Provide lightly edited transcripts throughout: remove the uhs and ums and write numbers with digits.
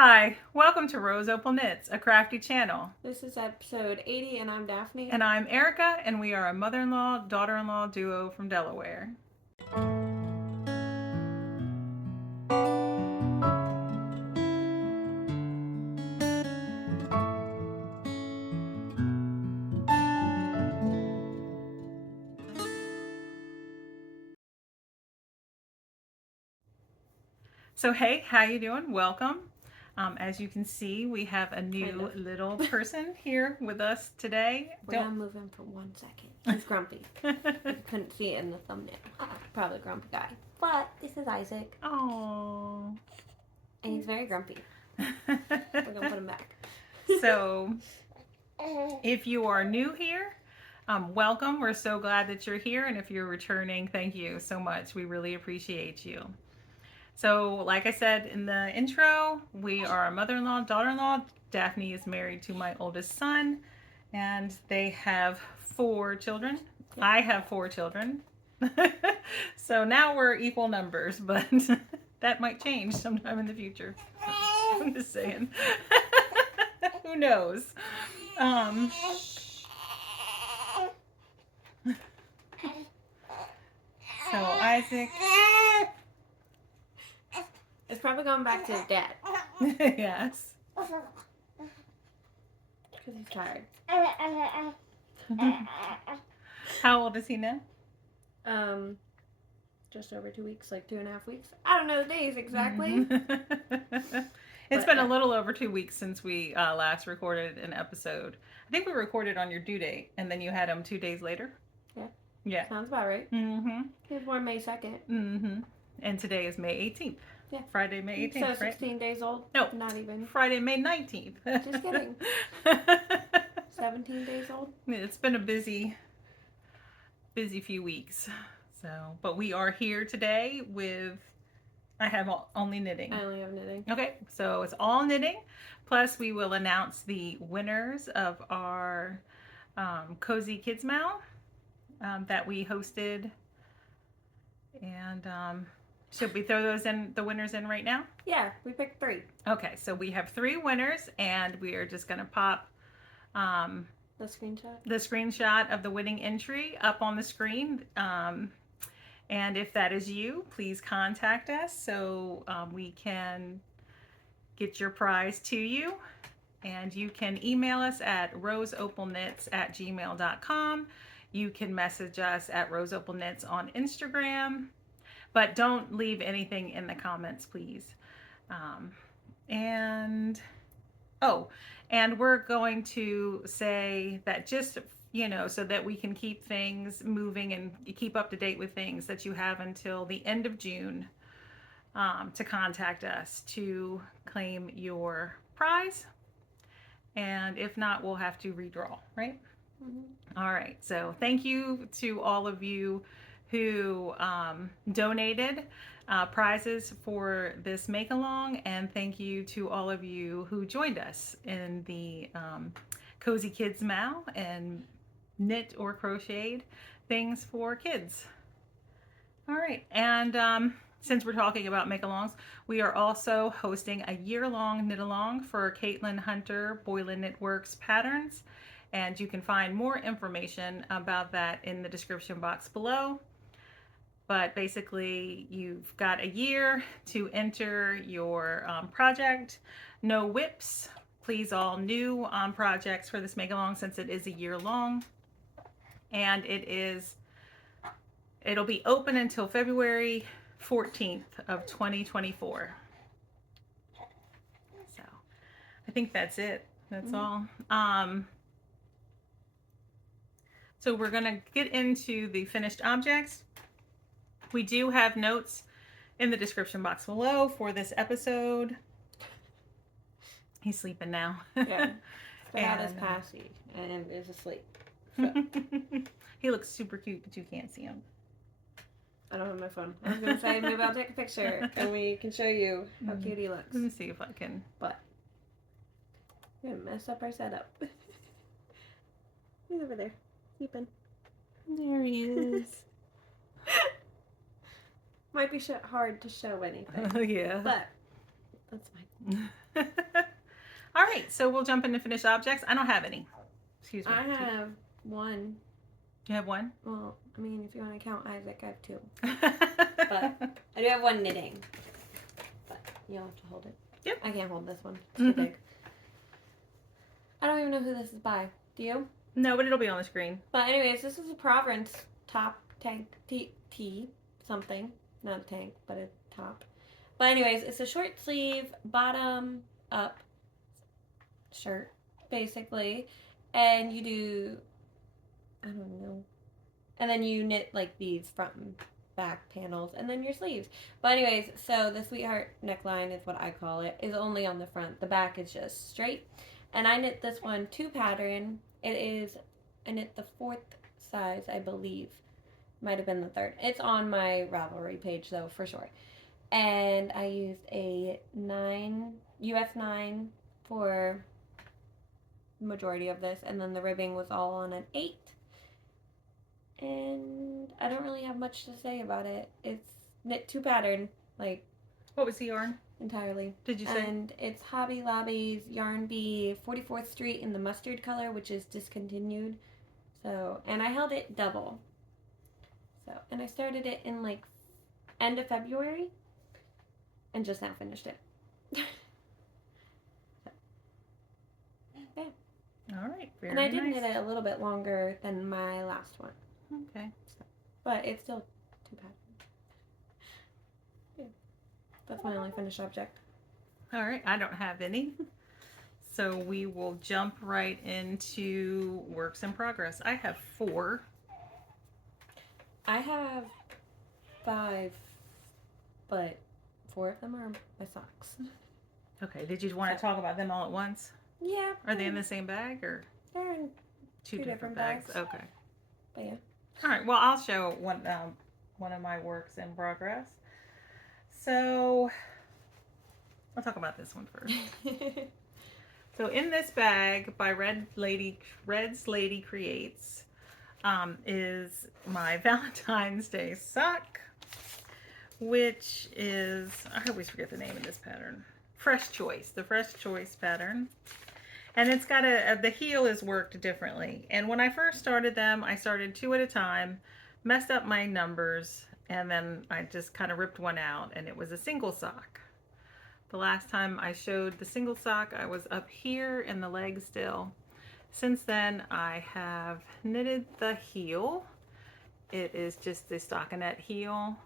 Hi, welcome to Rose Opal Knits, a crafty channel. This is episode 80, and I'm Daphne. And I'm Erica, and we are a mother-in-law, daughter-in-law duo from Delaware. So hey, how you doing? Welcome. As you can see, we have a new little person here with us today. We're not moving for 1 second. He's grumpy. You couldn't see it in the thumbnail. Probably a grumpy guy. But this is Isaac. Oh. And he's very grumpy. We're going to put him back. So, if you are new here, welcome. We're so glad that you're here. And if you're returning, thank you so much. We really appreciate you. So, like I said in the intro, we are a mother-in-law, daughter-in-law. Daphne is married to my oldest son, and they have 4 children. I have 4 children. So now we're equal numbers, but that might change sometime in the future. I'm just saying. Who knows? So Isaac. It's probably going back to his dad. Yes. Because he's tired. How old is he now? Just over 2 weeks, like 2.5 weeks. I don't know the days exactly. It's been a little over 2 weeks since we last recorded an episode. I think we recorded on your due date, and then you had him 2 days later. Yeah. Yeah. Sounds about right. Mm-hmm. He was born May 2nd. Mm-hmm. And today is May 18th. Yeah. Friday, May 18th, so 16 days old? No. Not even. Friday, May 19th. Just kidding. 17 days old? It's been a busy few weeks. So, but we are here today with, I have only knitting. I only have knitting. Okay, so it's all knitting. Plus, we will announce the winners of our Cozy Kids Mal that we hosted. And should we throw the winners in right now? Yeah, we picked 3. Okay, so we have 3 winners, and we are just going to pop the screenshot of the winning entry up on the screen. And if that is you, please contact us so we can get your prize to you. And you can email us at roseopalknits@gmail.com. You can message us at roseopalknits on Instagram. But don't leave anything in the comments, please. And we're going to say that just, so that we can keep things moving and keep up to date with things, that you have until the end of June to contact us to claim your prize. And if not, we'll have to redraw, right? Mm-hmm. All right. So thank you to all of you who donated prizes for this make-along, and thank you to all of you who joined us in the Cozy Kids Mal and knit or crocheted things for kids. All right, and since we're talking about make-alongs, we are also hosting a year-long knit-along for Caitlin Hunter Boylan Knitworks patterns, and you can find more information about that in the description box below. But basically, you've got a year to enter your project. No whips. Please, all new projects for this make-along, since it is a year long. And it'll be open until February 14th of 2024. So I think that's it. That's all. So we're gonna get into the finished objects. We do have notes in the description box below for this episode. He's sleeping now. Yeah. That is passy and is asleep. So. He looks super cute, but you can't see him. I don't have my phone. I was going to say, maybe I'll take a picture and we can show you how cute he looks. Let me see if I can. But we're going to mess up our setup. He's over there, sleeping. There he is. Might be hard to show anything. Oh, yeah. But That's fine. All right, so we'll jump into finished objects. I don't have any. Excuse me. I have one. You have one? Well, I mean, if you want to count Isaac, I have two. But I do have one knitting. But you'll have to hold it. Yep. I can't hold this one. It's too big. I don't even know who this is by. Do you? No, but it'll be on the screen. But anyways, this is a Province top tank tee something. Not a tank, but a top. But anyways, it's a short sleeve, bottom up shirt, basically. And you do, I don't know. And then you knit like these front and back panels and then your sleeves. But anyways, so the sweetheart neckline is what I call it, is only on the front. The back is just straight. And I knit this one 2 pattern. I knit the 4th size, I believe. Might have been the 3rd. It's on my Ravelry page though, for sure. And I used a US 9 for the majority of this, and then the ribbing was all on an 8. And I don't really have much to say about it. It's knit 2 pattern, like. What was the yarn? Entirely. Did you say? And it's Hobby Lobby's Yarn Bee 44th Street in the mustard color, which is discontinued. So, and I held it double. So, and I started it in like end of February and just now finished it. So, yeah. All right. Very and I did nice. knit it a little bit longer than my last one. Okay. So, but it's still 2 patterns. Yeah. That's my only finished object. All right. I don't have any. So we will jump right into works in progress. I have 4. I have 5, but 4 of them are my socks. Okay. Did you want to talk about them all at once? Yeah. Are they in the same bag or They're in 2 Two different different bags? bags. Okay. But yeah. All right. Well, I'll show one of my works in progress. So I'll talk about this one first. So in this bag by Red's Lady Creates is my Valentine's Day sock, which is, I always forget the name of this pattern. Fresh Choice, the Fresh Choice pattern. And it's got the heel is worked differently. And when I first started them, I started 2 at a time, messed up my numbers, and then I just kind of ripped one out, and it was a single sock. The last time I showed the single sock, I was up here in the leg still. Since then, I have knitted the heel. It is just the stockinette heel.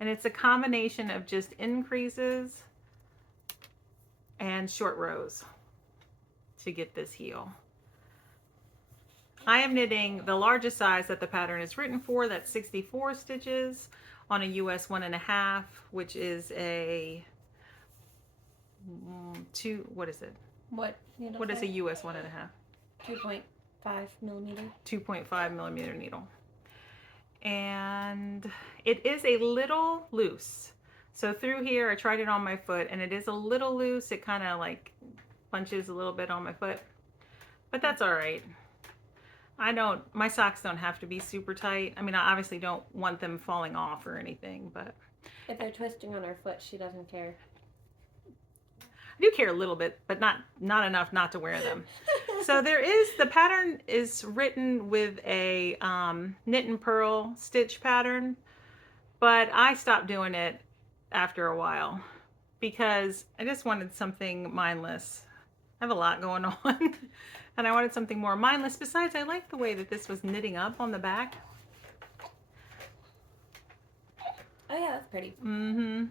And it's a combination of just increases and short rows to get this heel. I am knitting the largest size that the pattern is written for, that's 64 stitches on a US 1.5, which is a 2, what is it? What? What is a US 1.5? 2.5 millimeter. 2.5 millimeter needle. And it is a little loose. So through here, I tried it on my foot and it is a little loose. It kind of like punches a little bit on my foot, but that's all right. My socks don't have to be super tight. I mean, I obviously don't want them falling off or anything, but. If they're twisting on her foot, she doesn't care. I do care a little bit, but not enough not to wear them. So the pattern is written with a knit and purl stitch pattern, but I stopped doing it after a while because I just wanted something mindless. I have a lot going on and I wanted something more mindless. Besides, I like the way that this was knitting up on the back. Oh yeah, that's pretty. Mm-hmm.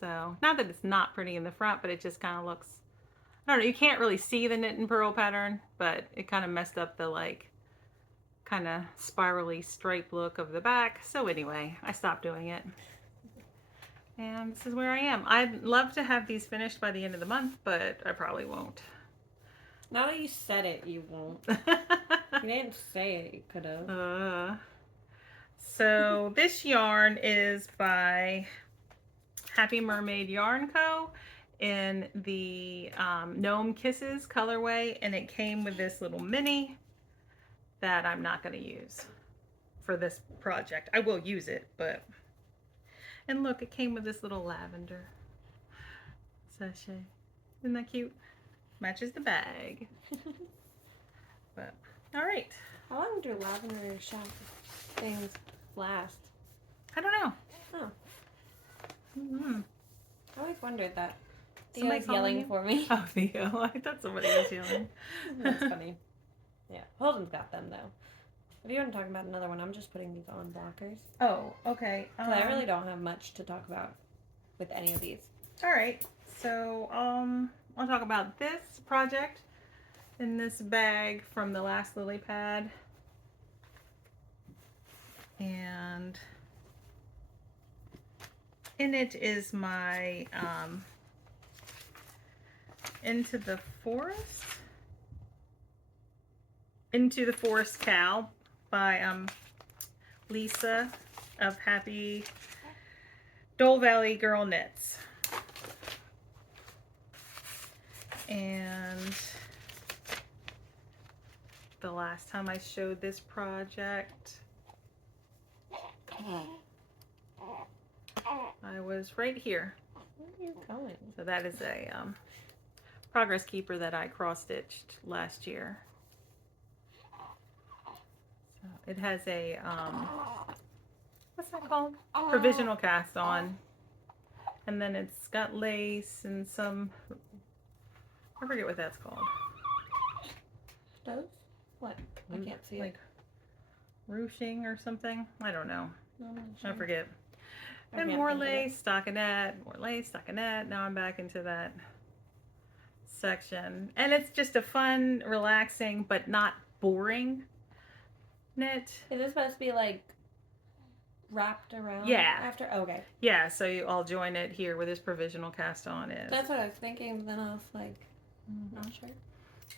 So, not that it's not pretty in the front, but it just kind of looks, I don't know, you can't really see the knit and purl pattern, but it kind of messed up the like kind of spirally stripe look of the back. So anyway, I stopped doing it. And this is where I am. I'd love to have these finished by the end of the month, but I probably won't. Now that you said it, you won't. You didn't say it, you could have. So this yarn is by Happy Mermaid Yarn Co. in the Gnome Kisses colorway, and it came with this little mini that I'm not going to use for this project. I will use it, but And look, it came with this little lavender sachet. Isn't that cute? Matches the bag. But all right. How long do lavender shop things last? I don't know. Oh, Mm-hmm. I always wondered that. Somebody Theo's calling yelling you? for me. Oh, Theo. I thought somebody was yelling. That's funny. Yeah, Holden's got them though. If you want to talk about another one, I'm just putting these on blockers. Oh, okay. Because I really don't have much to talk about with any of these. All right. So, I'll talk about this project in this bag from the last lily pad. And in it is my Into the Forest cow by Lisa of Happy Dole Valley Girl Knits. And the last time I showed this project, I was right here. Where are you going? So that is a progress keeper that I cross-stitched last year. So it has a, what's that called? Provisional cast on. And then it's got lace and some, I forget what that's called. Those? What? I can't see like it. Ruching or something. I don't know. No, I'm not sure. I forget. I And can't more think of it. lace, stockinette, more lace, stockinette. Now I'm back into that section. And it's just a fun, relaxing, but not boring knit. Is this supposed to be like wrapped around? Yeah. After? Okay. Yeah, so I'll join it here where this provisional cast on is. That's what I was thinking, but then I was like, not sure.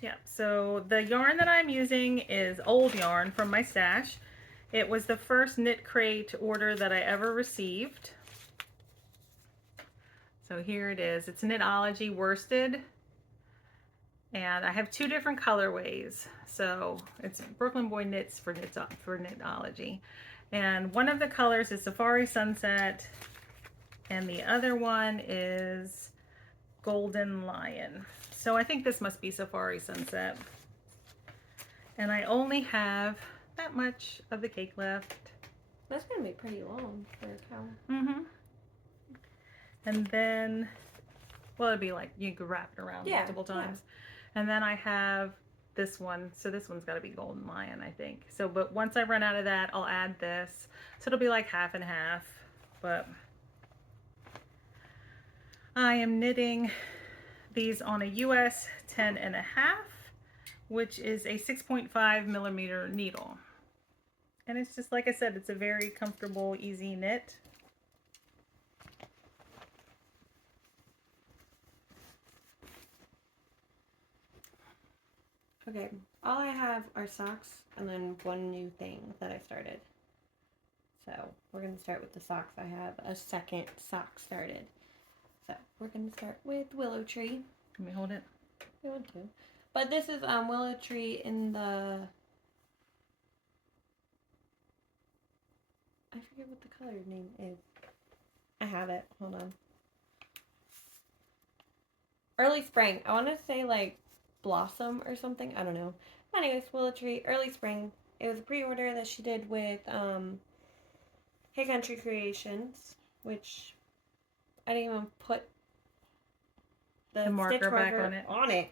Yeah, so the yarn that I'm using is old yarn from my stash. It was the first Knit Crate order that I ever received. So here it is. It's Knitology worsted. And I have two different colorways. So it's Brooklyn Boy Knits for Knitology. And one of the colors is Safari Sunset. And the other one is Golden Lion. So I think this must be Safari Sunset. And I only have that much of the cake left. That's going to be pretty long for a cow. Mm-hmm. And then, well, it'd be like you could wrap it around multiple times. Yeah. And then I have this one. So this one's got to be Golden Lion, I think. So, but once I run out of that, I'll add this. So it'll be like half and half. But I am knitting these on a US 10.5, which is a 6.5 millimeter needle. And it's just, like I said, it's a very comfortable, easy knit. Okay, all I have are socks and then one new thing that I started. So we're going to start with the socks. I have a second sock started. So we're going to start with Willow Tree. Let me hold it. You want to. But this is Willow Tree in the... I forget what the color name is. I have it. Hold on. Early Spring. I want to say like Blossom or something. I don't know. Anyways, Willow Tree, Early Spring. It was a pre-order that she did with Hey Country Creations, which I didn't even put the marker stitch back marker on it.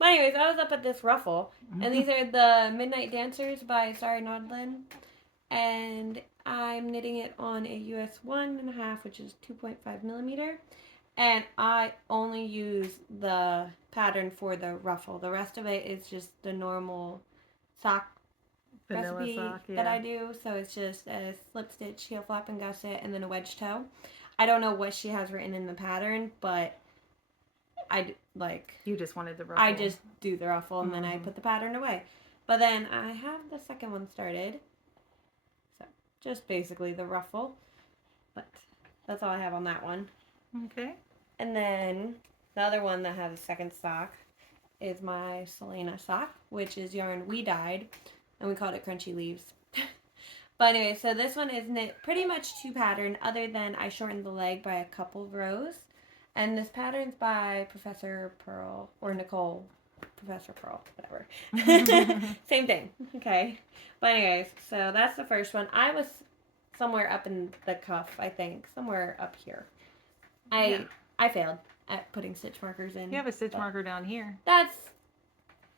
But anyways, I was up at this ruffle, and these are the Midnight Dancers by Sari Nodlin, and I'm knitting it on a US 1.5, which is 2.5 millimeter, and I only use the pattern for the ruffle. The rest of it is just the normal sock Vanilla recipe sock, yeah. that I do. So it's just a slip stitch, heel flap and gusset, and then a wedge toe. I don't know what she has written in the pattern, but you just wanted the ruffle. I just do the ruffle and then I put the pattern away. But then I have the second one started. So just basically the ruffle. But that's all I have on that one. Okay. And then the other one that has a second sock is my Selena sock, which is yarn we dyed, and we called it Crunchy Leaves. But anyway, so this one is knit pretty much to pattern, other than I shortened the leg by a couple of rows. And this pattern's by Professor Pearl, or Nicole. Professor Pearl, whatever. Same thing. Okay. But anyways, so that's the first one. I was somewhere up in the cuff, I think. Somewhere up here. I failed at putting stitch markers in. You have a stitch marker down here. That's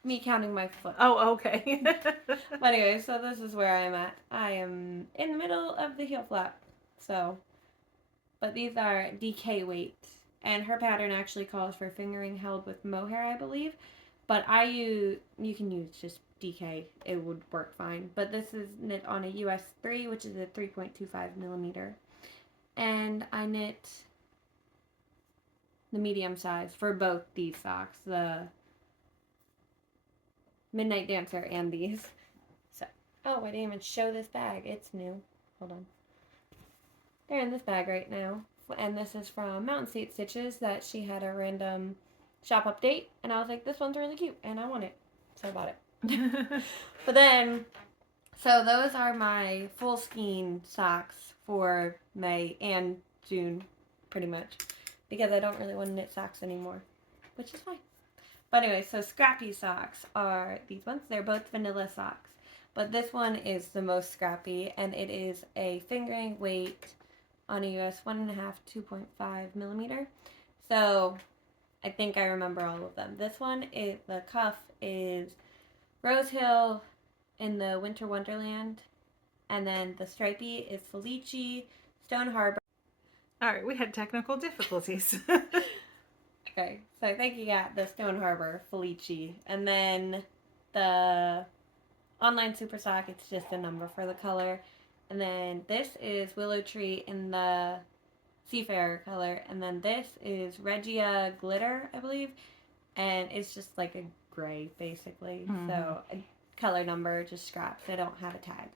me counting my foot. Oh, okay. But anyway, so this is where I'm at. I am in the middle of the heel flap. So, but these are DK weight. And her pattern actually calls for fingering held with mohair, I believe. But you can use just DK. It would work fine. But this is knit on a US 3, which is a 3.25 millimeter. And I knit the medium size for both these socks. The Midnight Dancer and these. So, oh, I didn't even show this bag. It's new. Hold on. They're in this bag right now. And this is from Mountain State Stitches that she had a random shop update. And I was like, this one's really cute and I want it. So I bought it. But then, so those are my full skein socks for May and June, pretty much. Because I don't really want to knit socks anymore. Which is fine. But anyway, so scrappy socks are these ones. They're both vanilla socks. But this one is the most scrappy, and it is a fingering weight on a US 1.5, 2.5 millimeter. So I think I remember all of them. This one is, the cuff is Rose Hill in the Winter Wonderland. And then the stripey is Felici, Stone Harbor. All right, we had technical difficulties. Okay, so I think you got the Stone Harbor Felici, and then the online super sock, it's just a number for the color, and then this is Willow Tree in the Seafarer color, and then this is Regia Glitter, I believe, and it's just like a gray, basically, so a color number, just scraps, they don't have a tag.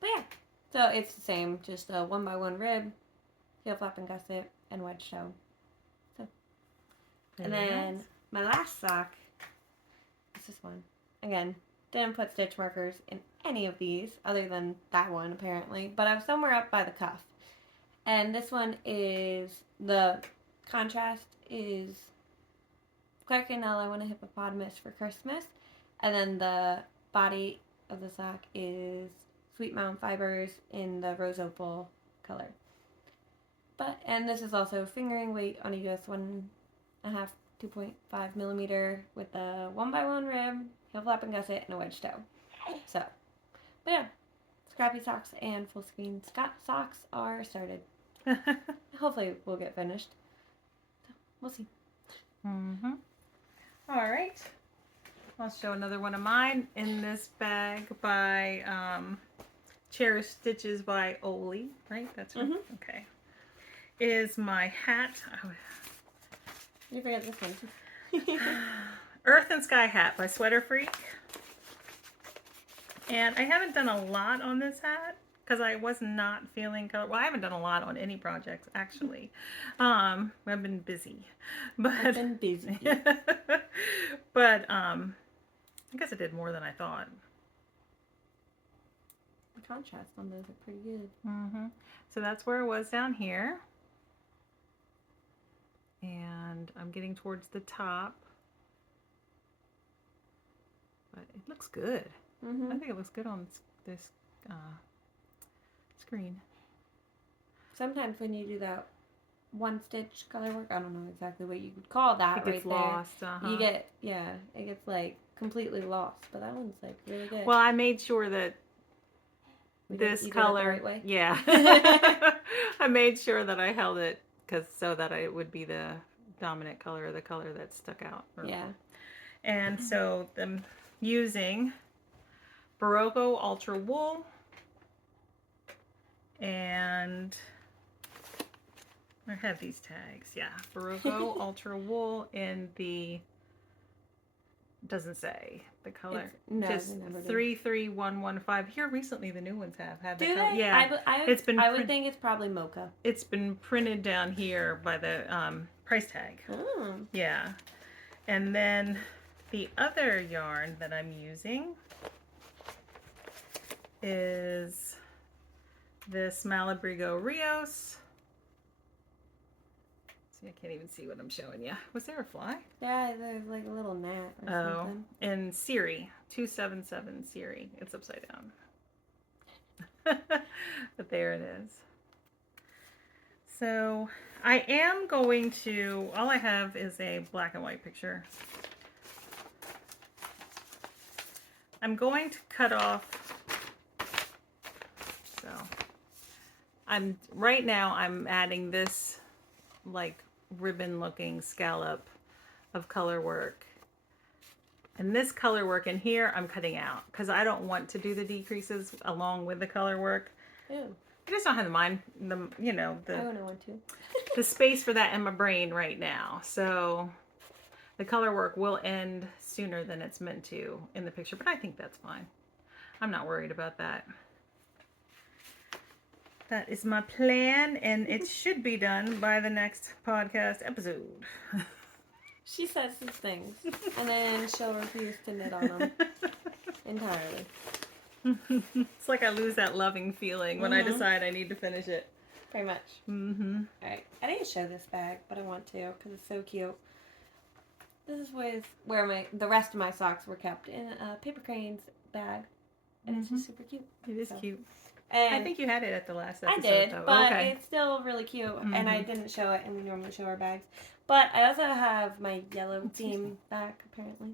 But yeah, so it's the same, just a 1x1 rib, heel flap and gusset, and wedge toe. And then my last sock is this one. Again, didn't put stitch markers in any of these other than that one apparently, but I was somewhere up by the cuff. And this one is, the contrast is Clark and I Want a Hippopotamus for Christmas. And then the body of the sock is Sweet Mountain Fibers in the Rose Opal color. And this is also fingering weight on a US 1.5, 2.5 millimeter with a 1x1 rib, heel flap and gusset, and a wedge toe. So, but yeah, scrappy socks and full screen socks are started. Hopefully we'll get finished. So, we'll see. All right. I'll show another one of mine in this bag by Cherished Stitches by Oli, right? That's right. Okay. Is my hat. You forget this one too. Earth and Sky Hat by Sweater Freak. And I haven't done a lot on this hat because I was not feeling color. Well, I haven't done a lot on any projects actually. I've been busy. But but I guess I did more than I thought. The contrast on those are pretty good. So that's where it was down here. And I'm getting towards the top. But it looks good. I think it looks good on this screen. Sometimes when you do that one stitch color work, I don't know exactly what you would call that. It gets right lost. there. You get, it gets like completely lost. But that one's like really good. Well, I made sure that this color, did it the right way? yeah, I made sure that I held it so that it would be the dominant color, the color that stuck out. Yeah. And so I'm using Barocco Ultra Wool and I have these tags. Yeah, Barocco Ultra Wool in the, doesn't say the color. Just 33115. Here recently the new ones have the color. They? Yeah, I would think it's probably mocha. It's been printed down here by the price tag. Yeah, and then the other yarn that I'm using is this Malabrigo Rios. See, I can't even see what I'm showing you. Was there a fly? Yeah, there's like a little gnat or something. And Siri, 277 Siri. It's upside down. But there it is. So I am going to, all I have is a black and white picture. I'm going to cut off, so right now I'm adding this like ribbon looking scallop of color work. And this color work in here I'm cutting out because I don't want to do the decreases along with the color work. Ew. I just don't have the mind, I wouldn't want to. The space for that in my brain right now. So the color work will end sooner than it's meant to in the picture, but I think that's fine. I'm not worried about that. That is my plan, and it should be done by the next podcast episode. She says these things, and then she'll refuse to knit on them entirely. It's like I lose that loving feeling when I decide I need to finish it. Pretty much. Mm-hmm. Alright, I didn't show this bag, but I want to because it's so cute. This is where the rest of my socks were kept in a paper cranes bag, and it's just super cute. It is cute. And I think you had it at the last episode. I did, though. but okay. It's still really cute, and I didn't show it, and we normally show our bags. But I also have my yellow theme bag, apparently.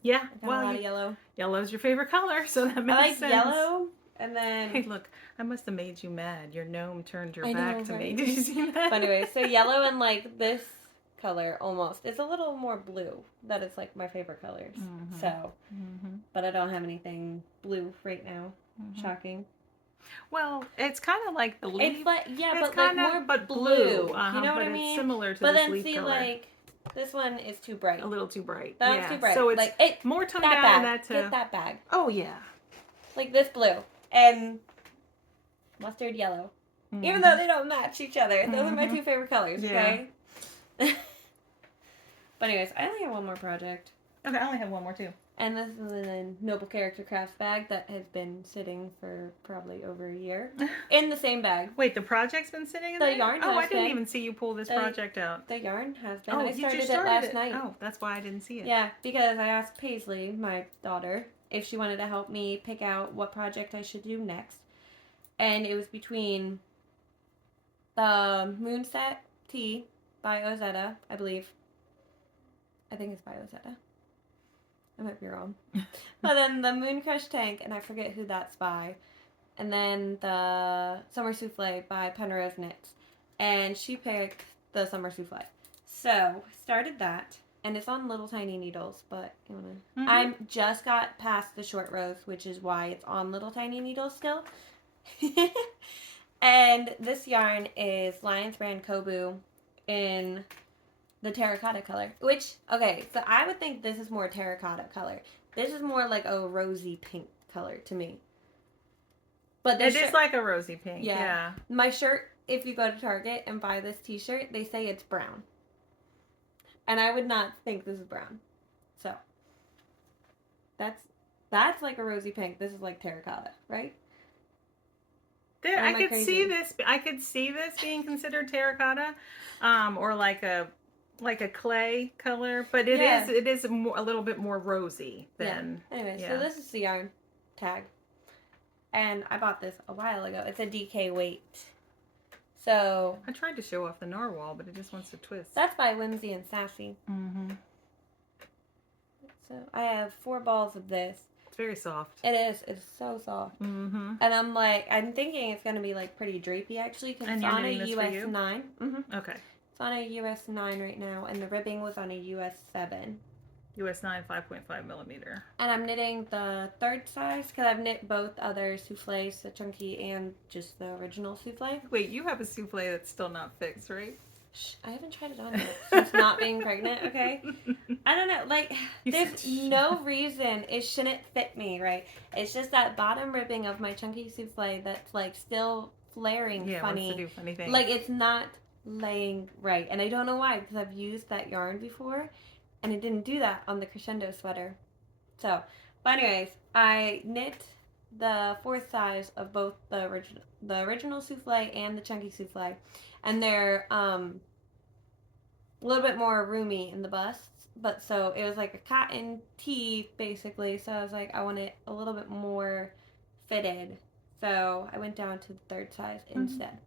Yeah, I got a lot of yellow. Yellow's your favorite color, so that makes sense. I like yellow, and then... Hey, look, I must have made you mad. Your gnome turned your I back know, to right? me. Did you see that? But anyway, so yellow and like this color almost. It's a little more blue. That is like my favorite colors. So, but I don't have anything blue right now. Shocking. Well, it's kind of like the leaf. It's like, yeah, it's but like kinda, more but blue. Uh-huh, You know what but I mean? It's similar to but this then leaf see, color. like this one is too bright. A little too bright. That yeah. one's too bright. So it's like more toned that down bag. than that to. Get that bag. Oh yeah. Like this blue and mustard yellow. Even though they don't match each other, those are my two favorite colors. Okay. But anyways, I only have one more project. Okay, I only have one more too. And this is a Noble Character Crafts bag that has been sitting for probably over a year. In the same bag. Wait, the project's been sitting in the there? yarn Oh, has I didn't been. even see you pull this project out. The yarn has been. Oh, I you just started it last night. Oh, that's why I didn't see it. Yeah, because I asked Paisley, my daughter, if she wanted to help me pick out what project I should do next. And it was between the Moonset Tea by Ozetta, I believe. I think it's by Ozetta. I might be wrong. But then the Moon Crush Tank, and I forget who that's by. And then the Summer Souffle by Penrose Knits. And she picked the Summer Souffle. So, started that. And it's on little tiny needles, but you wanna... I just got past the short rows, which is why it's on little tiny needles still. And this yarn is Lion's Brand Kobu in the terracotta color. Which, okay, so I would think this is more terracotta color. This is more like a rosy pink color to me. But it is like a rosy pink, yeah. My shirt, if you go to Target and buy this t-shirt, they say it's brown. And I would not think this is brown. So, that's like a rosy pink. This is like terracotta, right? I could see this. I could see this being considered terracotta, or like a clay color. But it is a little bit more rosy than. Yeah. Anyway, so this is the yarn tag, and I bought this a while ago. It's a DK weight. So I tried to show off the narwhal, but it just wants to twist. That's by Whimsy and Sassy. So I have 4 balls of this. It's very soft. It is. It's so soft. And I'm thinking it's going to be like pretty drapey actually because it's on a US 9. Okay. It's on a US 9 right now, and the ribbing was on a US 7. US 9 5.5 millimeter. And I'm knitting the 3rd size because I've knit both other souffles, the chunky and just the original souffle. Wait, you have a souffle that's still not fixed, right? Shh, I haven't tried it on yet since not being pregnant, okay? I don't know, like, there's no reason it shouldn't fit me, right? It's just that bottom ribbing of my chunky souffle that's, like, still flaring funny. Wants to do funny things. Like, it's not laying right. And I don't know why, because I've used that yarn before, and it didn't do that on the crescendo sweater. So, but anyways, I knit the fourth size of both the original souffle and the chunky souffle, and they're a little bit more roomy in the busts. But so it was like a cotton tee basically. So I was like, I want it a little bit more fitted. So I went down to the third size instead.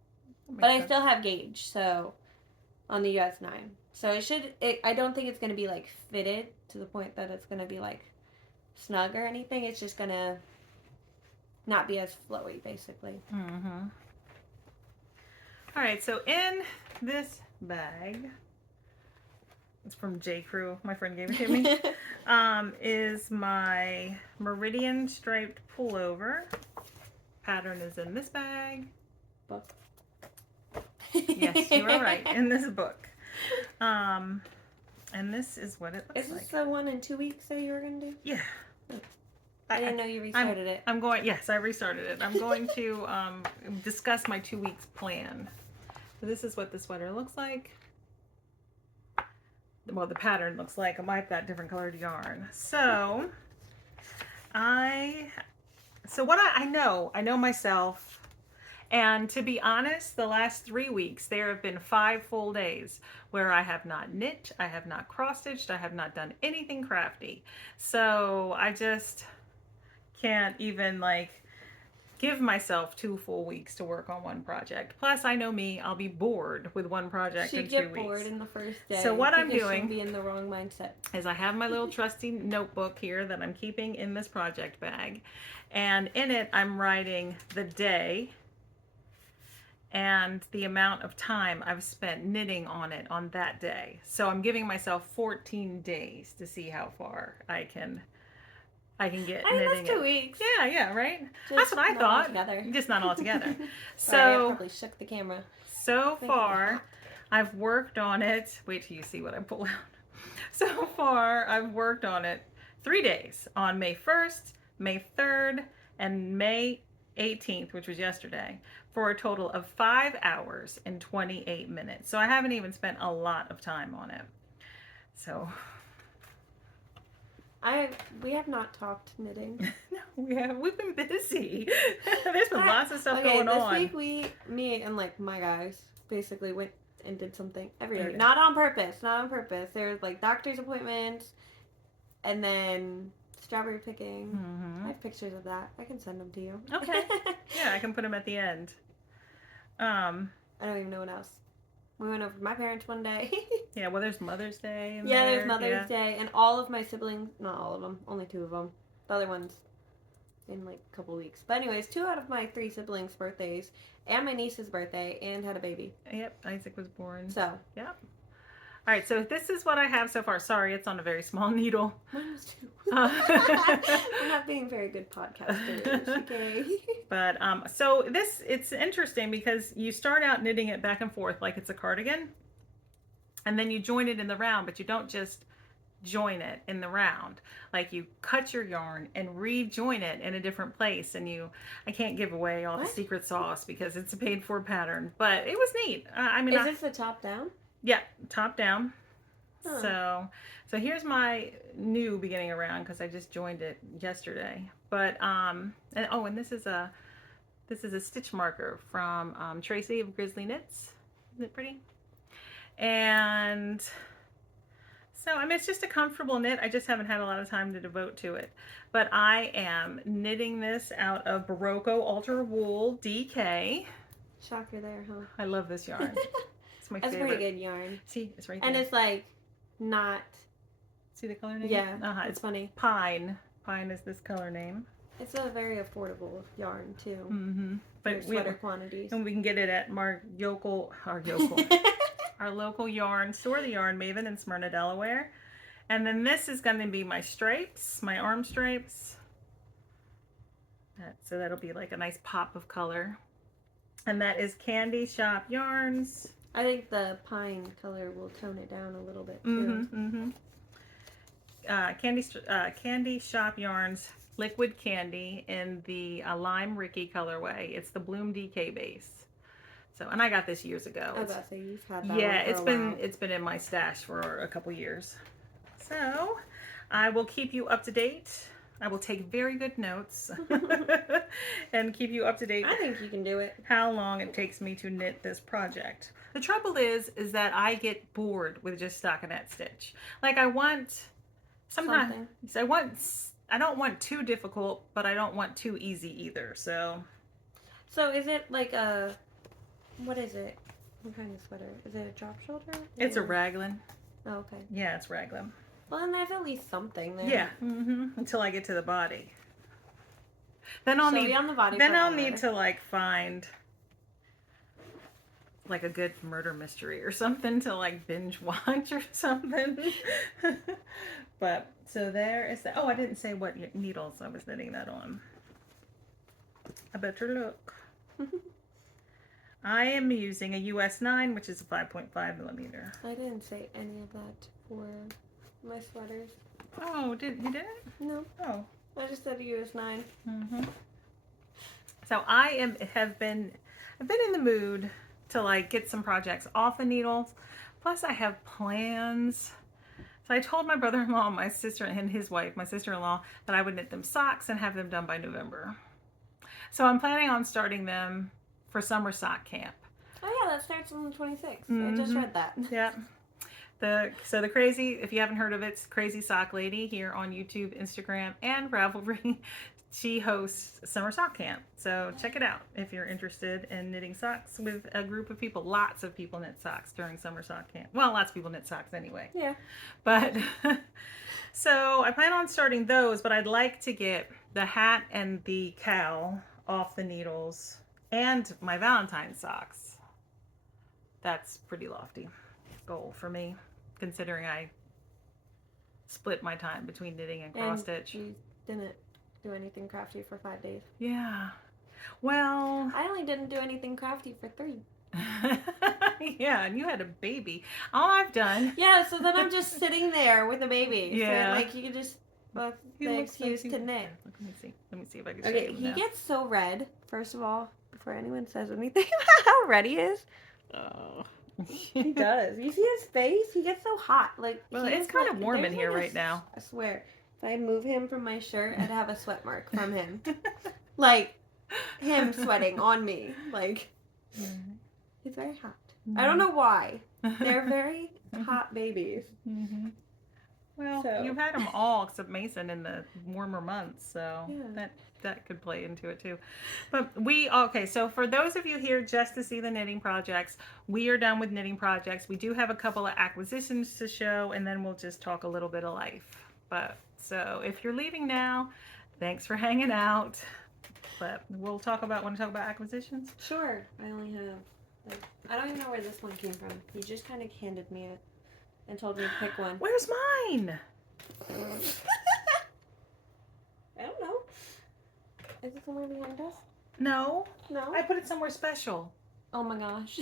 But I still have gauge, so on the US 9. So I don't think it's going to be like fitted to the point that it's going to be like snug or anything. It's just going to not be as flowy basically. Mm-hmm. All right, so in this bag, it's from J. Crew, my friend gave it to me, is my Meridian striped pullover. Pattern is in this bag. Book. Yes, you are right, in this book. And this is what it looks Is like. this the one in 2 weeks that you were going to do? Yeah. I didn't know you restarted it. I'm going, yes, I restarted it. I'm going to discuss my 2 weeks plan. So this is what the sweater looks like. Well, the pattern looks like. I've got different colored yarn. So I know myself. And to be honest, the last 3 weeks, there have been 5 full days where I have not knit, I have not cross stitched, I have not done anything crafty. So I just can't even like give myself 2 full weeks to work on one project. Plus, I know me, I'll be bored with one project in 2 weeks. She'd get bored in the first day. So what I'm doing be in the wrong mindset. Is I have my little trusty notebook here that I'm keeping in this project bag. And in it, I'm writing the day and the amount of time I've spent knitting on it on that day. So I'm giving myself 14 days to see how far I can get knitting. That's 2 weeks. Yeah, right? Just that's what I thought. Altogether. Just not all together. Sorry, I So probably shook the camera. so far, I've worked on it. Wait till you see what I pull out. So far, I've worked on it 3 days, on May 1st, May 3rd, and May 18th, which was yesterday, for a total of 5 hours and 28 minutes. So I haven't even spent a lot of time on it. So we have not talked knitting. no, we've been busy. There's been lots of stuff going on. This week me and like my guys basically went and did something every day. Okay. Not on purpose. There was like doctor's appointments and then strawberry picking. Mm-hmm. I have pictures of that. I can send them to you. Okay. Yeah, I can put them at the end. I don't even know what else. We went over to my parents one day. Yeah, well, there's Mother's Day. There's Mother's Day, and all of my siblings, not all of them, only 2 of them. The other one's in like a couple weeks. But anyways, 2 out of my 3 siblings' birthdays, and my niece's birthday, and had a baby. Yep, Isaac was born. So. Yep. All right, so this is what I have so far. Sorry, it's on a very small needle. Mine was 2. We're not being very good podcasters, okay? But so it's interesting because you start out knitting it back and forth like it's a cardigan, and then you join it in the round, but you don't just join it in the round. Like you cut your yarn and rejoin it in a different place, and I can't give away all the secret sauce because it's a paid for pattern, but it was neat. Is this the top down? Yeah, top down. Huh. So here's my new beginning around because I just joined it yesterday. But and this is a stitch marker from Tracy of Grizzly Knits. Isn't it pretty? And so I mean it's just a comfortable knit. I just haven't had a lot of time to devote to it. But I am knitting this out of Barocco Ultra Wool DK. Shocker there, huh? I love this yarn. My That's favorite. pretty good yarn. See, it's right there. And it's like not. See the color name? Yeah, it's funny. Pine. Pine is this color name. It's a very affordable yarn too. Mm-hmm. But sweater quantities. And we can get it at our local yarn store, the Yarn Maven in Smyrna, Delaware. And then this is going to be my stripes, my arm stripes. So that'll be like a nice pop of color. And that is Candy Shop Yarns. I think the pine color will tone it down a little bit too. Mm-hmm, mm-hmm. Candy Shop Yarns Liquid Candy in the Lime Ricky colorway. It's the Bloom DK base. So, and I got this years ago. I was about to say you've had that. Yeah, one it's been in my stash for a couple years. So, I will keep you up to date I will take very good notes and keep you up to date I think you can do it. how long it takes me to knit this project. The trouble is that I get bored with just stockinette stitch. Like I want sometimes Something. I don't want too difficult, but I don't want too easy either. So So is it like a, what is it? What kind of sweater? Is it a drop shoulder? it's a Or- raglan. Oh, okay. Yeah, it's raglan. Well, then there's at least something there. Yeah, until I get to the body. Then I'll So need on the body then part I'll later. need to like find like a good murder mystery or something to like binge watch or something. But so there is that. Oh, I didn't say what needles I was knitting that on. I better look. I am using a US 9, which is a 5.5 millimeter. I didn't say any of that for my sweaters. Oh, you didn't? No, Oh. I just said US 9. So I've been in the mood to like get some projects off the needles. Plus I have plans. So I told my brother-in-law, my sister and his wife, my sister-in-law, that I would knit them socks and have them done by November. So I'm planning on starting them for summer sock camp. Oh yeah, that starts on the 26th. I just read that. Yeah. The crazy, if you haven't heard of it, it's Crazy Sock Lady here on YouTube, Instagram, and Ravelry. She hosts summer sock camp. So check it out if you're interested in knitting socks with a group of people. Lots of people knit socks during summer sock camp. Well, lots of people knit socks anyway. Yeah. But so I plan on starting those, but I'd like to get the hat and the cowl off the needles and my Valentine's socks. That's pretty lofty goal for me, considering I split my time between knitting and cross stitch. You didn't do anything crafty for 5 days. Yeah. Well, I only didn't do anything crafty for 3. yeah, and you had a baby. All I've done. Yeah, so then I'm just sitting there with a baby. Yeah. So like you could just both He the looks excuse like to knit. Let me see if I can show Okay, you he now. gets so red, first of all, before anyone says anything about how red he is. Oh. He does. You see his face? He gets so hot. Like Well, he it's is kind like- of warm in there's here like a right now. I swear, if I move him from my shirt, I'd have a sweat mark from him. Like him sweating on me. Like he's very hot. I don't know why. They're very hot babies. Well, So- you've had them all except Mason in the warmer months, so Yeah. that could play into it too. But so for those of you here just to see the knitting projects, we are done with knitting projects. We do have a couple of acquisitions to show, and then we'll just talk a little bit of life. But so if you're leaving now, thanks for hanging out. But want to talk about acquisitions? Sure. I only have like I don't even know where this one came from. He just kind of handed me it and told me to pick one. Where's mine? I don't know. Is it somewhere behind us? No, No. I put it somewhere special. Oh my gosh.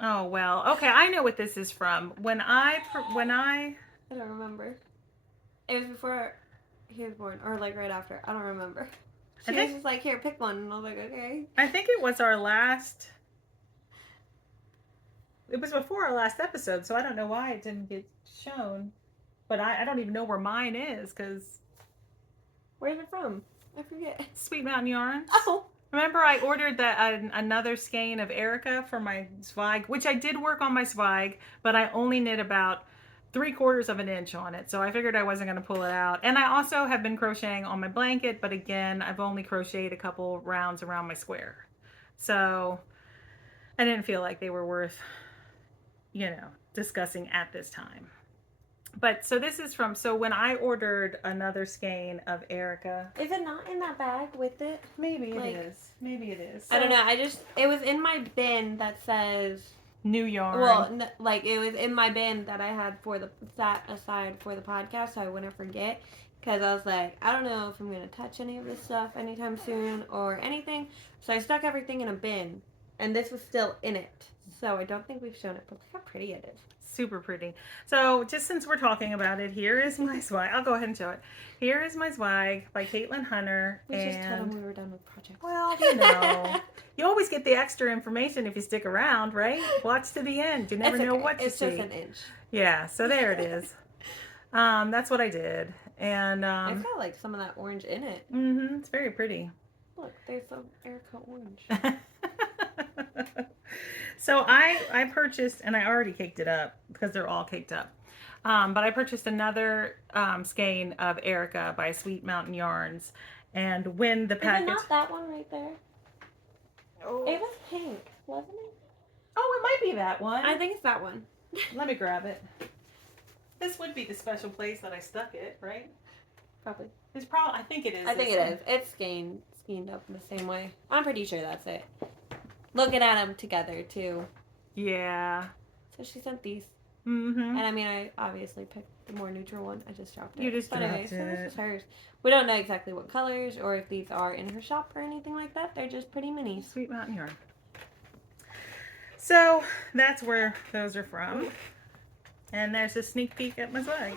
Oh well, okay. I know what this is from. When I I don't remember. It was before he was born, or like right after. I don't remember. She was just like, "Here, pick one," and I was like, "Okay." I think it was our last. It was before our last episode, so I don't know why it didn't get shown. But I don't even know where mine is because Where's it from? I forget. Sweet Mountain Yarns. Oh. Remember, I ordered another skein of Erica for my Zweig, which I did work on my Zweig, but I only knit about 3/4 of an inch on it, so I figured I wasn't going to pull it out. And I also have been crocheting on my blanket, but again, I've only crocheted a couple rounds around my square, so I didn't feel like they were worth, discussing at this time. But so this is from, so when I ordered another skein of Erica, Is it not in that bag with it? maybe Like- it is. Maybe it is. I don't know. It was in my bin that says. New yarn. Well, it was in my bin that I had sat aside for the podcast, so I wouldn't forget. Because I was like, I don't know if I'm going to touch any of this stuff anytime soon or anything. So I stuck everything in a bin, and this was still in it. So I don't think we've shown it, but look how pretty it is. Super pretty. So just since we're talking about it, here is my Zweig. I'll go ahead and show it. Here is my Zweig by Caitlin Hunter. We just told them we were done with projects. Well, you always get the extra information if you stick around, right? Watch to the end. You never know what to see. It's just an inch. Yeah, so there it is. That's what I did. And It's got like some of that orange in it. it's very pretty. Look, there's some Erica orange. So I purchased, and I already caked it up because they're all caked up. But I purchased another skein of Erica by Sweet Mountain Yarns, and when the Is it package, not that one right there? oh, It was pink, wasn't it? oh, it might be that one. I think it's that one. Let me grab it. This would be the special place that I stuck it, right? Probably. It's probably. I think it is. I think it is. It's skeined up in the same way. I'm pretty sure that's it. Looking at them together too. Yeah. So she sent these. Mm-hmm. And I mean, I obviously picked the more neutral one. I just dropped it. You just but dropped anyway, so it. this is hers. We don't know exactly what colors or if these are in her shop or anything like that. They're just pretty minis. Sweet Mountain Yarn. So that's where those are from. And there's a sneak peek at my swag.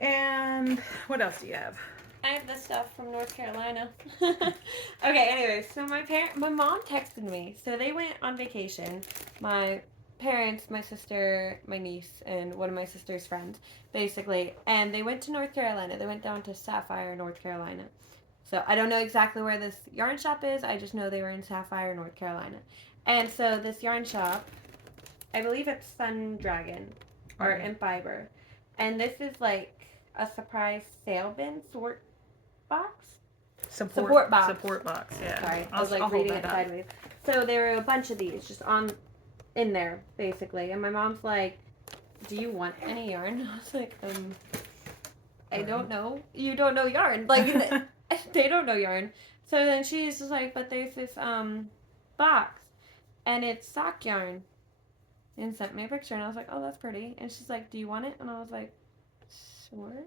And what else do you have? I have this stuff from North Carolina. Okay, anyways, so my mom texted me. So they went on vacation. My parents, my sister, my niece, and one of my sister's friends, basically. And they went to North Carolina. They went down to Sapphire, North Carolina. So I don't know exactly where this yarn shop is. I just know they were in Sapphire, North Carolina. And so this yarn shop, I believe it's Sun Dragon or in Fiber. And this is like a surprise sale bin sort box. Support box. Support box, yeah. Sorry, I was like reading it sideways. So there were a bunch of these just in there, basically. And my mom's like, do you want any yarn? I was like, I don't know. You don't know yarn. Like, they don't know yarn. So then she's just like, but there's this box, and it's sock yarn. And sent me a picture, and I was like, oh, that's pretty. And she's like, do you want it? And I was like, sure.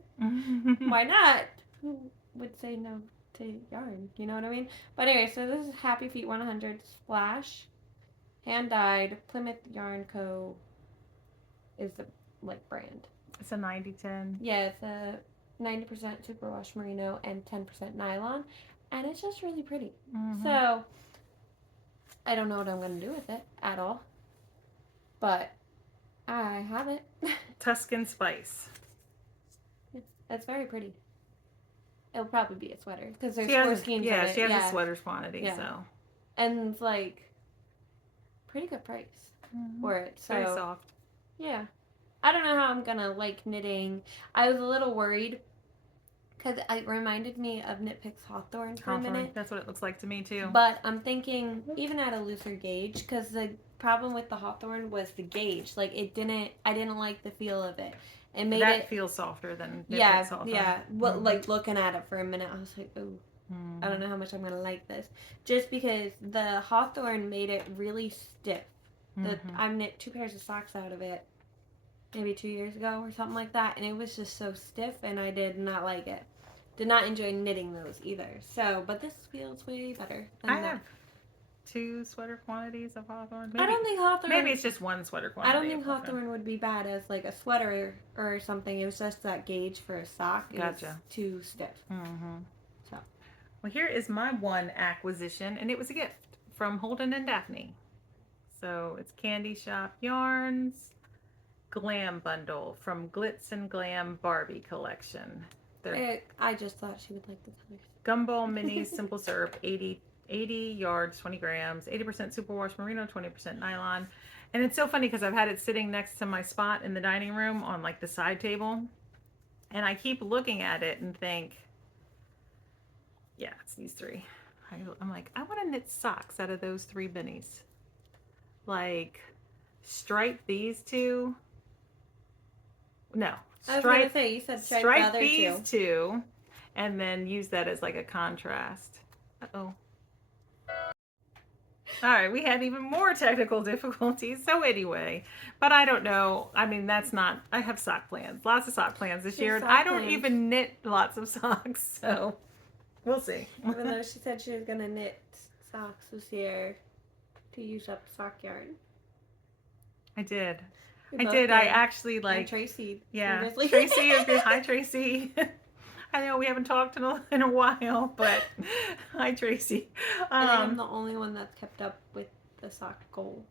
Why not? Who would say no to yarn? You know what I mean? But anyway, so this is Happy Feet 100 Splash. Hand-dyed. Plymouth Yarn Co. is the, like, brand. It's a 90-10. Yeah, it's a 90% superwash merino and 10% nylon. And it's just really pretty. So, I don't know what I'm going to do with it at all. But I have it. Tuscan Spice. It's very pretty. It'll probably be a sweater because there's She four has, skeins yeah, of it. she has a sweater's quantity, so. And it's like pretty good price for it. So Very soft. yeah, I don't know how I'm gonna like knitting. I was a little worried because it reminded me of Knit Picks Hawthorne for a minute. That's what it looks like to me too. But I'm thinking even at a looser gauge, because the problem with the Hawthorne was the gauge. Like I didn't like the feel of it. It made that feels softer than Knit Picks Hawthorne. Yeah. Well, like looking at it for a minute, I was like, ooh, I don't know how much I'm gonna like this. Just because the Hawthorne made it really stiff. I've knit 2 pairs of socks out of it maybe 2 years ago or something like that, and it was just so stiff, and I did not like it. Did not enjoy knitting those either. So, but this feels way better than I have 2 sweater quantities of Hawthorne. I don't think Hawthorne. Maybe it's just 1 sweater quantity. I don't think Hawthorne would be bad as like a sweater or something. It was just that gauge for a sock. It was too stiff. So, well, here is my one acquisition, and it was a gift from Holden and Daphne. So it's Candy Shop Yarns Glam Bundle from Glitz and Glam Barbie Collection. I just thought she would like the colors. Gumball Minis Simple Syrup 80 yards, 20 grams, 80% superwash merino, 20% nylon. And it's so funny because I've had it sitting next to my spot in the dining room on like the side table. And I keep looking at it and think, yeah, it's these 3. I'm like, I want to knit socks out of those 3 minis. Like, stripe these 2. No. I was going to say, you said stripe the other these 2. And then use that as like a contrast. Uh-oh. All right, we had even more technical difficulties. So anyway, but I don't know. I mean, I have sock plans. Lots of sock plans this year. And I don't even knit lots of socks. So we'll see. Even though she said she was going to knit socks this year to use up sock yarn. I did. I actually like. And Tracy. Yeah. Tracy is good. Hi, Tracy. I know we haven't talked in a while, but hi, Tracy. I think I'm the only one that's kept up with the sock goal.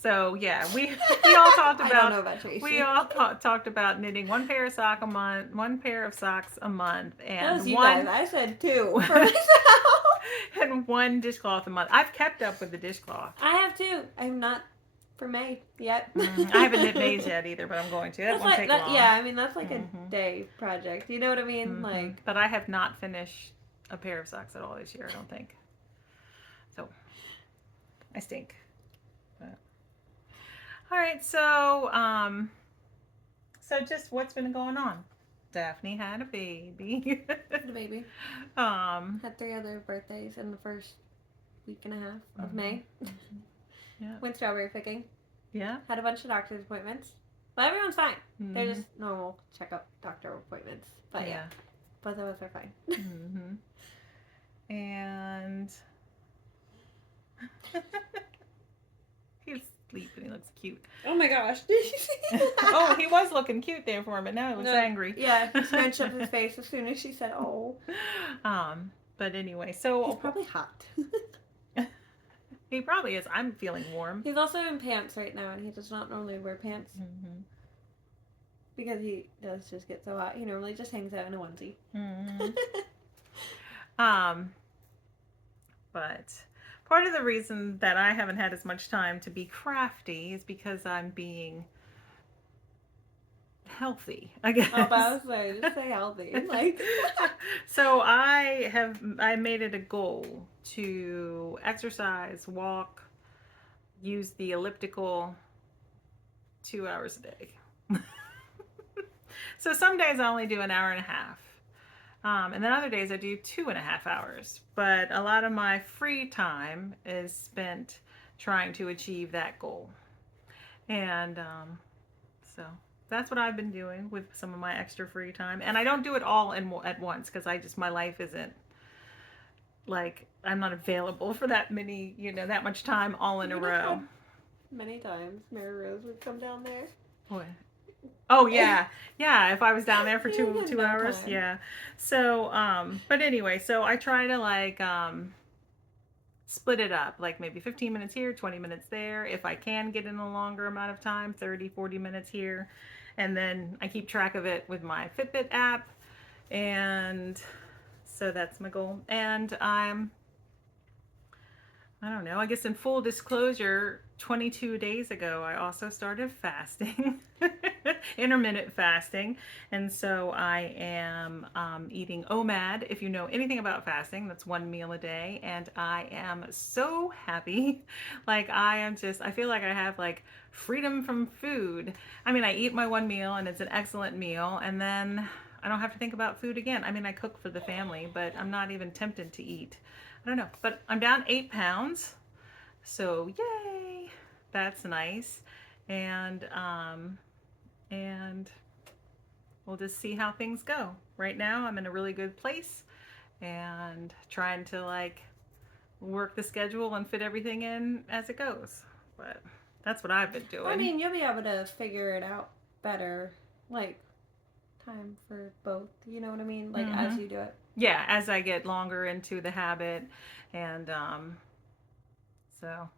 So yeah, we all talked I don't about know about Tracy. we all talked about knitting one pair of sock a month, one pair of socks a month, That was and you guys. one I said 2 for myself. and one dishcloth a month. I've kept up with the dishcloth. I have 2. I'm not for May yet. I haven't knit Mays yet either, but I'm going to. That That's won't like take that. long. Yeah, I mean that's like a Hmm. day project. You know what I mean? Like But I have not finished a pair of socks at all this year. I don't think. So I stink. But. All right, so just what's been going on? Daphne had a baby. the baby um, had 3 other birthdays in the first week and a half of mhm, May. yeah, Went strawberry picking. yeah. Had a bunch of doctor's appointments, but everyone's fine. They're Mhm, just normal checkup doctor appointments. But yeah, both of us are fine. And he's sleeping. He looks cute. Oh my gosh! Did you see that? Oh, he was looking cute there for him, but now he looks No, angry. Yeah, he scrunched up his face as soon as she said, "Oh." But anyway, so He's probably hot. he probably is. I'm feeling warm. He's also in pants right now, and he does not normally wear pants Mm-hmm. because he does just get so hot. He normally just hangs out in a onesie. Mm-hmm. But part of the reason that I haven't had as much time to be crafty is because I'm being healthy, I guess. Oh, but I was like, just say healthy. Like, So I made it a goal to exercise, walk, use the elliptical 2 hours a day. So some days I only do an hour and a half. And then other days I do 2.5 hours. But a lot of my free time is spent trying to achieve that goal. And so that's what I've been doing with some of my extra free time. And I don't do it all at once because my life isn't like, I'm not available for that that much time all in a row. Many times Mary Rose would come down there. What? Oh yeah, yeah. If I was down there for two No hours, time. yeah. So, but anyway, so I try to like split it up, like maybe 15 minutes here, 20 minutes there. If I can get in a longer amount of time, 30, 40 minutes here, and then I keep track of it with my Fitbit app, and so that's my goal. And I don't know. I guess in full disclosure, 22 days ago, I also started fasting, intermittent fasting. And so I am eating OMAD. If you know anything about fasting, that's 1 meal a day. And I am so happy. Like, I feel like I have like freedom from food. I mean, I eat my 1 meal and it's an excellent meal. And then I don't have to think about food again. I mean, I cook for the family, but I'm not even tempted to eat. I don't know, but I'm down 8 pounds, so yay, that's nice, and we'll just see how things go. Right now, I'm in a really good place, and trying to like work the schedule and fit everything in as it goes. But that's what I've been doing. I mean, you'll be able to figure it out better, like time for both. You know what I mean? Like as you do it. Yeah, as I get longer into the habit, and so.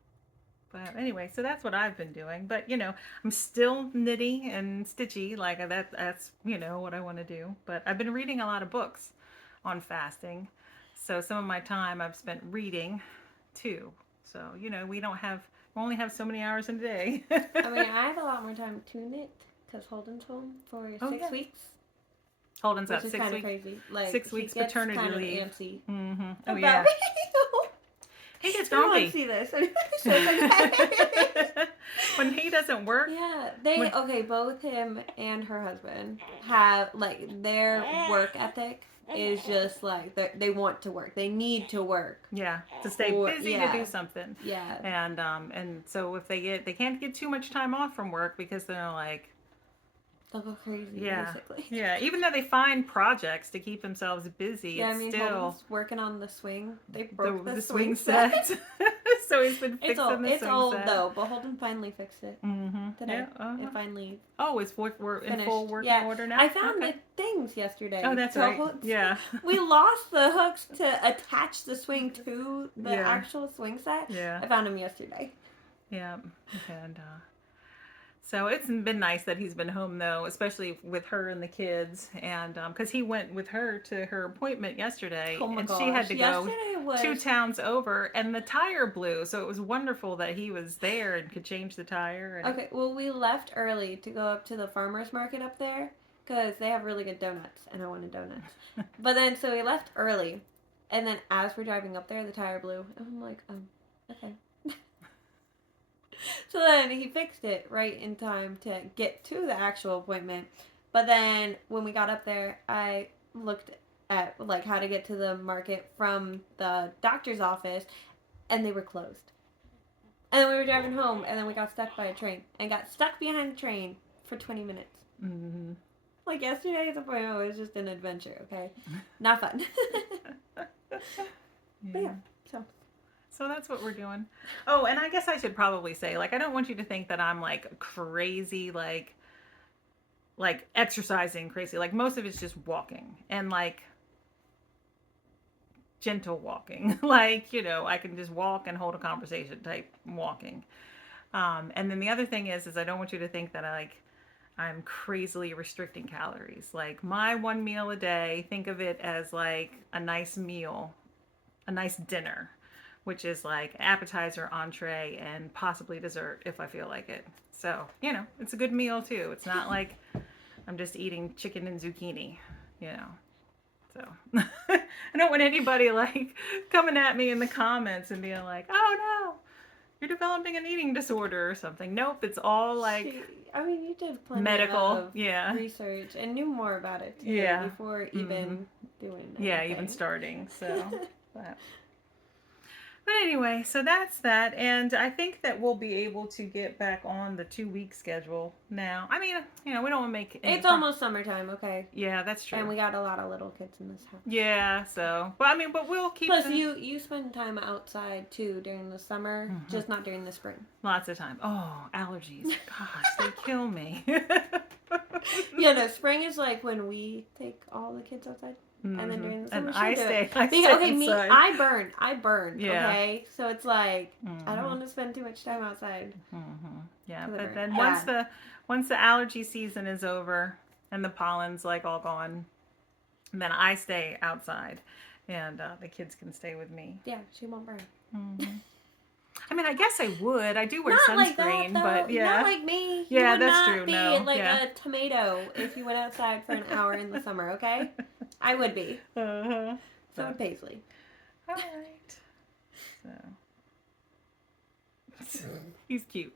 But anyway, so that's what I've been doing. But I'm still knitty and stitchy, like that's what I want to do. But I've been reading a lot of books on fasting, so some of my time I've spent reading too. So we only have so many hours in a day. I mean, I have a lot more time to knit because Holden's home for 6 weeks. Holden's which up is 6 kind weeks. of crazy. Like 6 weeks he gets paternity kind leave. Of antsy Oh about yeah. me. He gets I don't grumpy. want to see this. When he doesn't work. Yeah, okay. Both him and her husband have like their work ethic is just like they want to work. They need to work. Yeah, to stay busy to do something. Yeah. And so if they can't get too much time off from work because they're like. They'll go crazy, basically. Yeah, even though they find projects to keep themselves busy, yeah, it's I mean, still Holden's working on the swing. They broke the swing set. So he's been fixing It's old. the It's swing old set. though, but Holden finally fixed it today. Yeah, It finally. Oh, we're in full working order now. I found the things yesterday. Oh, that's right. Yeah. We lost the hooks to attach the swing to the Yeah. actual swing set. Yeah. I found them yesterday. Yeah. And so it's been nice that he's been home though, especially with her and the kids, and because he went with her to her appointment yesterday, Oh my and she had gosh. to go Yesterday two was. towns over, and the tire blew. So it was wonderful that he was there and could change the tire. And Okay, well, we left early to go up to the farmer's market up there because they have really good donuts, and I wanted donuts. But then, so we left early, and then as we're driving up there, the tire blew. And I'm like, okay. So then he fixed it right in time to get to the actual appointment. But then when we got up there, I looked at like how to get to the market from the doctor's office, and they were closed. And then we were driving home, and then we got stuck by a train, and got stuck behind the train for 20 minutes. mm-hmm. Like yesterday's appointment was just an adventure. Okay, not fun. But yeah, so. So that's what we're doing. Oh, and I guess I should probably say, like, I don't want you to think that I'm like crazy, like exercising crazy. Like most of it's just walking and like gentle walking. Like, I can just walk and hold a conversation type walking. And then the other thing is I don't want you to think that I'm crazily restricting calories. Like my one meal a day, think of it as like a nice meal, a nice dinner, which is like appetizer, entree, and possibly dessert if I feel like it. So, it's a good meal too. It's not like I'm just eating chicken and zucchini, you know. So I don't want anybody like coming at me in the comments and being like, oh no, you're developing an eating disorder or something. Nope, it's all like I mean, you did plenty medical, of yeah. research and knew more about it too Yeah. before even doing anything. Yeah, even starting. So, but anyway, so that's that. And I think that we'll be able to get back on the 2-week schedule now. I mean, we don't want to make it's almost summertime, okay? Yeah, that's true. And we got a lot of little kids in this house. Yeah, so. But I mean, but we'll keep. Plus, you spend time outside too during the summer, just not during the spring. Lots of time. Oh, allergies. Gosh, they kill me. Yeah, no, spring is like when we take all the kids outside. And then during the summer, and I stay okay, inside. me, I burn. Yeah. Okay, so it's like I don't want to spend too much time outside. Yeah, but then once the allergy season is over and the pollen's like all gone, then I stay outside, and the kids can stay with me. Yeah, she won't burn. I mean, I guess I would. I do wear not sunscreen, like that, though. but yeah. Not like me. Yeah, you would that's not true. Be no, like yeah. a tomato if you went outside for an hour in the summer. Okay, I would be. Uh-huh. So would Paisley. All right. So. He's cute.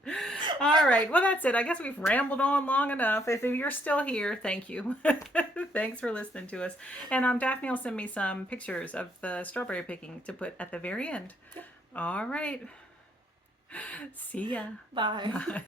All right. Well, that's it. I guess we've rambled on long enough. If you're still here, thank you. Thanks for listening to us. And Daphne will send me some pictures of the strawberry picking to put at the very end. Yeah. All right. See ya. Bye. Bye.